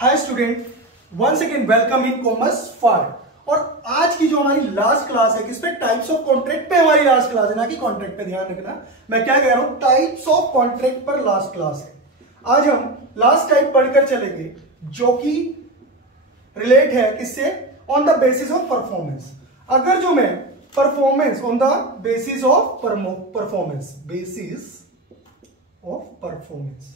Hi student, once again welcome in commerce 5। और आज की जो हमारी लास्ट क्लास है किस पे, टाइप्स ऑफ कॉन्ट्रैक्ट पे हमारी लास्ट क्लास है, ना कि कॉन्ट्रैक्ट पे। ध्यान रखना मैं क्या कह रहा हूं, टाइप्स ऑफ कॉन्ट्रैक्ट पर लास्ट क्लास है। आज हम लास्ट टाइप पढ़कर चलेंगे जो कि रिलेट है किससे, on the basis of performance. अगर जो मैं performance on the basis of performance, basis of performance,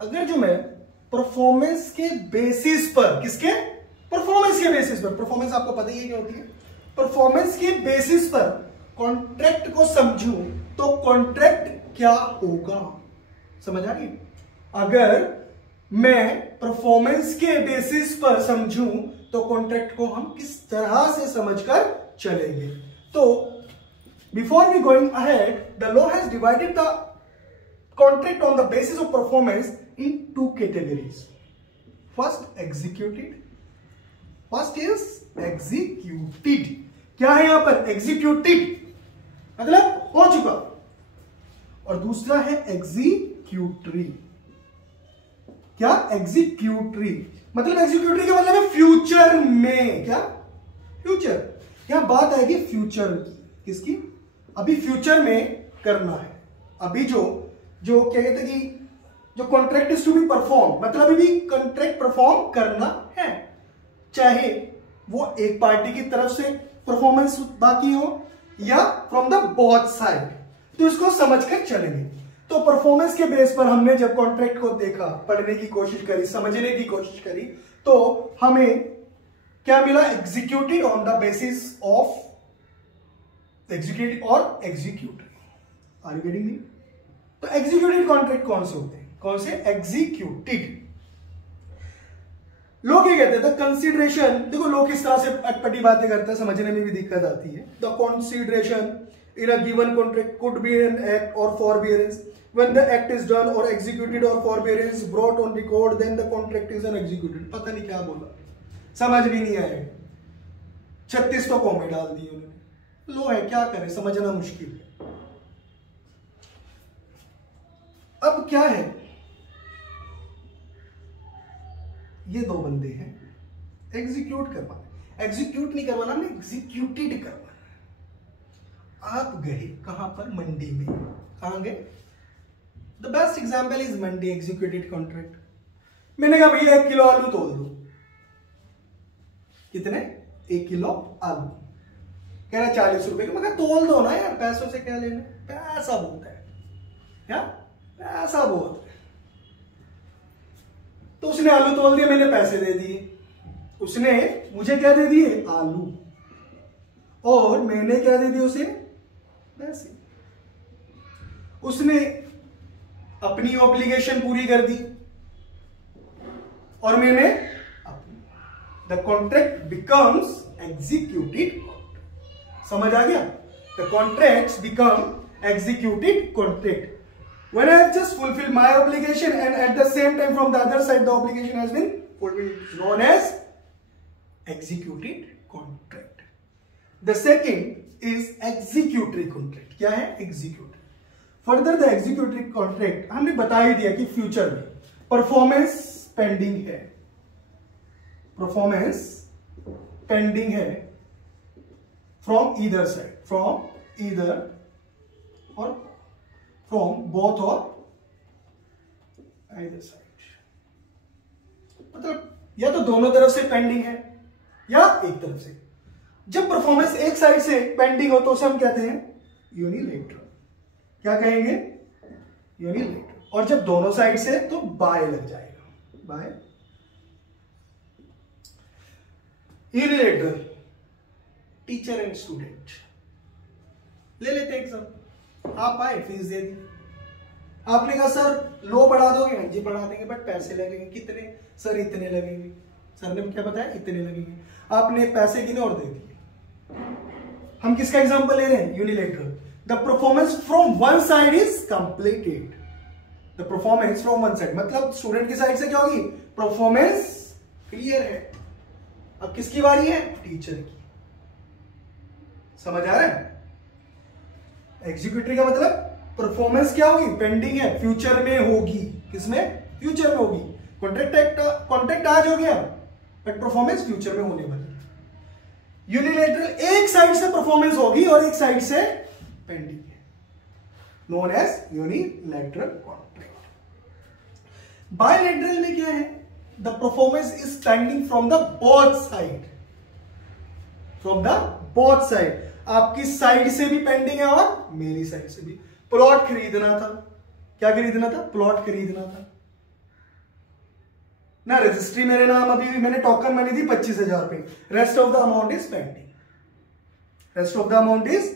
अगर जो मैं परफॉर्मेंस के बेसिस पर, किसके, परफॉर्मेंस के बेसिस पर, परफॉर्मेंस आपको पता ही है क्या होती है, परफॉर्मेंस के बेसिस पर कॉन्ट्रैक्ट को समझूं तो कॉन्ट्रैक्ट क्या होगा, समझ आ रही। अगर मैं परफॉर्मेंस के बेसिस पर समझूं तो कॉन्ट्रैक्ट को हम किस तरह से समझकर चलेंगे। तो before we going ahead, the law has divided the contract on the basis of performance in two categories. First, executed. First is executed. क्या है यहां पर, executed मतलब हो चुका, और दूसरा है executory। क्या, executory मतलब executory का मतलब है फ्यूचर में, क्या, फ्यूचर। यहां बात आएगी फ्यूचर की, किसकी, अभी फ्यूचर में करना है। अभी जो क्या कहते हैं कि जो contract is to be perform, मतलब अभी भी कॉन्ट्रैक्ट परफॉर्म करना है, चाहे वो एक पार्टी की तरफ से परफॉर्मेंस बाकी हो या फ्रॉम द बोथ साइड, तो इसको समझकर चलेंगे। तो परफॉर्मेंस के बेस पर हमने जब कॉन्ट्रैक्ट को देखा, पढ़ने की कोशिश करी, समझने की कोशिश करी, तो हमें क्या मिला, executed on the basis of executed और executed. Are you getting me? तो एग्जीक्यूटेड कॉन्ट्रैक्ट कौन से होते हैं, कौन से, एग्जीक्यूटेड। लोग क्या कहते हैं, द कंसीडरेशन, देखो लोग किस तरह से अटपटी बातें करते हैं, समझने में भी दिक्कत आती है। The consideration in a given contract could be an act or forbearance. When the act is done or executed or forbearance brought on record, then the contract is an executed. पता नहीं क्या बोला, समझ भी नहीं आया, 36 तो कॉमे डाल दिए उन्होंने। लो है, क्या करें, समझना मुश्किल है। अब क्या है, ये दो बंदे हैं, एग्जीक्यूट करवाना, एग्जीक्यूट नहीं करवाना, हमने एग्जीक्यूटेड करवाना। आप गए कहां पर, मंडी में। कहां गए, the best example is Mandi, executed contract. मैंने कहा भैया 1 किलो आलू तोल दो। कितने, 1 किलो आलू। कह रहा 40 रुपए का। मैं कहा तोल दो ना यार, पैसों से क्या लेना, पैसा बहुत है, क्या ऐसा बहुत है। तो उसने आलू तोल दिया, मैंने पैसे दे दिए। उसने मुझे क्या दे दिए, आलू, और मैंने क्या दे दिया उसे, पैसे। उसने अपनी ऑब्लिगेशन पूरी कर दी और मैंने अपनी। The contract becomes executed contract. समझ आ गया, the contracts become executed contract when I have just fulfilled my obligation and at the same time from the other side the obligation has been fulfilled, known as executed contract. The second is executory contract. क्या है, executory. Further the executory contract हमने बता ही दिया कि future में performance pending है, performance pending है from either side, from either और फ्रॉम बोथ और आइदर साइड, मतलब या तो दोनों तरफ से पेंडिंग है या एक तरफ से। जब परफॉर्मेंस एक साइड से पेंडिंग हो तो उसे हम कहते हैं यूनिलैटरल। क्या कहेंगे, यूनिलैटरल। और जब दोनों साइड से तो बाय लग जाएगा, by. Unilateral, teacher and student ले लेते हैं एग्जाम। आप आए, फीस दे दी, आपने कहा सर लो बढ़ा दोगे, हाँ जी बढ़ा देंगे, बट पैसे लगेंगे। कितने, सर इतने लगेंगे। सर ने क्या बताया, इतने लगेंगे। आपने पैसे गिने और दे दिए। हम किसका एग्जांपल ले रहे हैं, unilateral. The performance from one side is completed. The performance from one side मतलब स्टूडेंट की साइड से क्या होगी, परफॉर्मेंस क्लियर है। अब किसकी बारी है, टीचर की। समझ आ रहा है, एग्जीक्यूटिव का मतलब परफॉर्मेंस क्या होगी, पेंडिंग है, फ्यूचर में होगी। किसमें, फ्यूचर में होगी। कॉन्ट्रैक्ट आज हो गया बट परफॉर्मेंस फ्यूचर में होने वाली। यूनिलैटरल एक साइड से परफॉर्मेंस होगी और एक साइड से पेंडिंग है, known as unilateral contract. Bilateral में क्या है, the performance is pending from the both side, from the both side, आपकी साइड से भी पेंडिंग है और मेरी साइड से भी। प्लॉट खरीदना था, क्या खरीदना था, प्लॉट खरीदना था ना, रजिस्ट्री मेरे नाम अभी भी, मैंने टोकन मनी दी 25,000 रुपए, rest of the amount is pending, rest of the amount is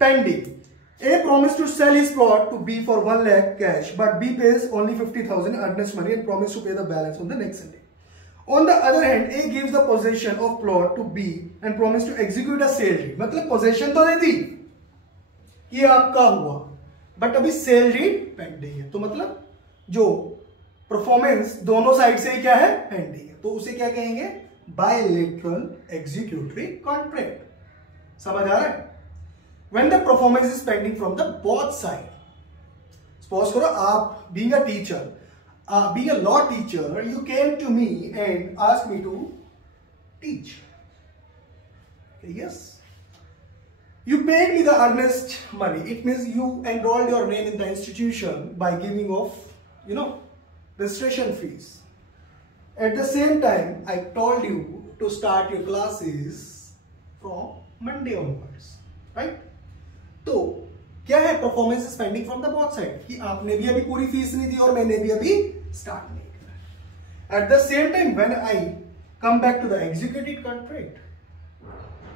pending. A promised to sell his plot to B for 1 lakh cash, but B pays only 50,000 earnest money and promised to pay the balance on the next Sunday. On the other hand, A gives the possession of plot to B and promised to execute a sale deed. मतलब possession तो दे दी, ये आपका हुआ, but अभी sale deed pending है। तो मतलब जो परफॉर्मेंस दोनों साइड से क्या है, पेंडिंग है, तो उसे क्या कहेंगे, बायलैटरल एग्जीक्यूटरी कॉन्ट्रैक्ट। समझ आ रहा है? When the performance is pending from the both side, suppose करो आप being a teacher, being a law teacher, you came to me and asked me to teach. Okay, yes, you paid me the earnest money. It means you enrolled your name in the institution by giving of, registration fees. At the same time, I told you to start your classes from Monday onwards, right? तो क्या है, performance is pending from the both side, कि आपने भी अभी पूरी fees नहीं दी और मैंने भी अभी स्टार्ट नहीं किया। At the same time when I come back to the executed contract,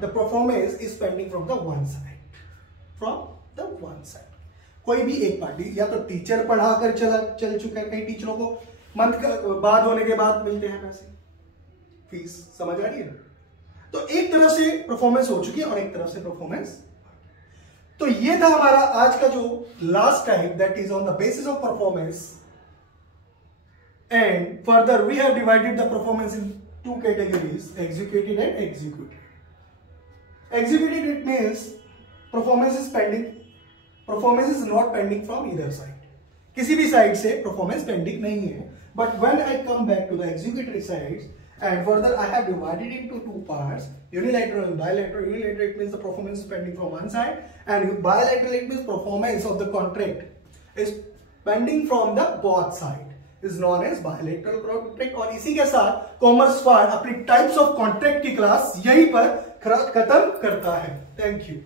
the performance is pending from the one side, from the one side. कोई भी एक पार्टी, या तो टीचर पढ़ाकर चल चुका है, कई टीचरों को मंथ बाद होने के बाद मिलते हैं पैसे, फीस, समझ आ रही है? तो एक तरफ से परफॉर्मेंस हो चुकी है और एक तरफ से परफॉर्मेंस। तो ये था हमारा आज का जो last type, that is on the basis of performance, and further we have divided the performance in 2 categories, executed and executed. Executed it means performance is pending, performance is not pending from either side, किसी भी side से performance pending नहीं है। But when I come back to the executory side, and further I have divided into 2 parts, unilateral and bilateral. Unilateral it means the performance is pending from one side, and bilateral it means performance of the contract is pending from the both side, is known as bilateral contract। और इसी के साथ commerce part अपनी types of contract की class यहीं पर खत्म करता है। Thank you.